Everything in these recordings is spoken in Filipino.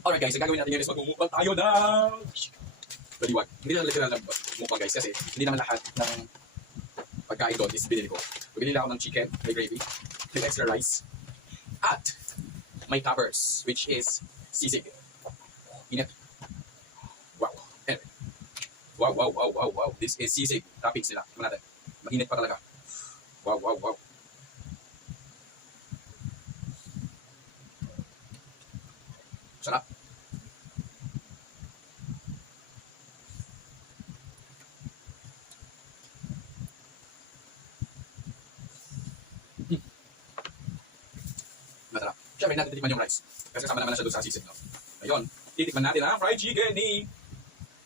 Alright guys, ang gagawin natin ngayon is magmumukbang tayo ng baliwag. Hindi na literal na mukbang guys kasi hindi naman lahat ng pagkain doon is binili ko. Bibili lang ako ng chicken, may gravy, with extra rice, at may toppers, which is sisig. Init. Wow. Anyway. Wow. This is sisig. Toppings nila. Tignan natin. Mainit pa talaga. Wow. Sarap. Masarap. Siyempre, natin titikman yung rice. Kasi kasama naman na siya doon sa sisig, no? Ngayon, titikman natin ang fried chicken ni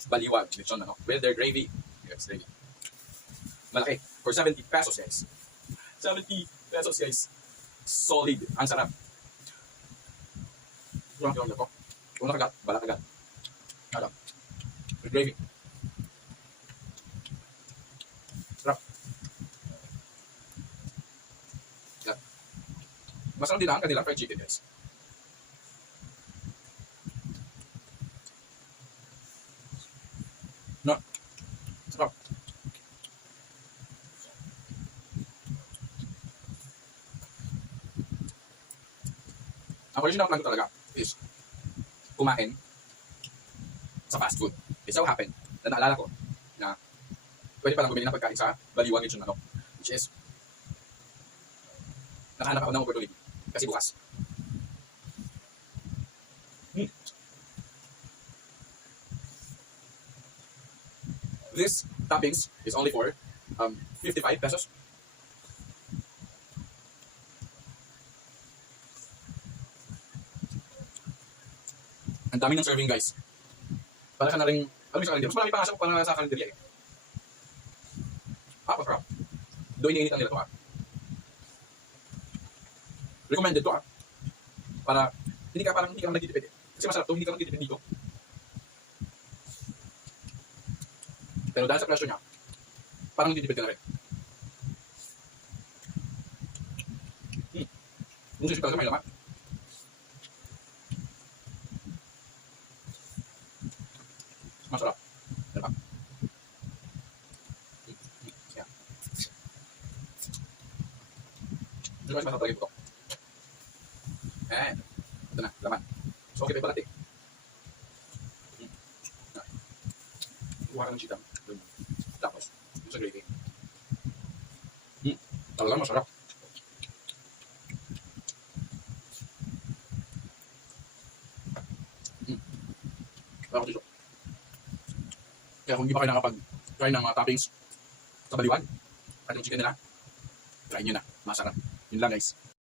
Baliwag. Lechon, ano? With their gravy. Yes, gravy. Malaki. For 70 pesos, guys. 70 pesos, guys. Solid. Ang sarap. Una kagat, bala kagat. Sarap. With gravy. Sarap. Sarap. Masarap din ang kanilang fried chicken, guys. No. Sarap. Ang original plan ko talaga is kumain sa fast food. It so happened na naalala ko na pwede palang bumili ng pagkain sa Baliwag Lechon Manok, which is nakahanap ako ng opportunity kasi bukas. This toppings is only for 55 pesos. Ang dami ng serving, guys. Para ka na rin, alam mo sa kalendarya. Mas marami pa nga siya para sa kalendarya eh. Pasarap. Doon iniinitan nila ito Recommended to Para, hindi ka lang nagtitipid eh. Kasi masarap to, hindi ka lang nagtitipid dito. Pero dahil sa presyo niya, parang nagtitipid ka na rin. Yung sisig talaga may laman. Masarap. Diba? Yan. Ito guys, masarap talaga ito. And, ito na, laman. So, okay pa yung balat eh. Kuha ka ng chitang. Tapos, yung sa gravy. Talagang masarap. Wala ko dito. Kaya kung hindi pa kayo nakapag-try ng mga toppings sa Baliwag at yung chicken nila, try nyo na. Masarap. Yun lang guys.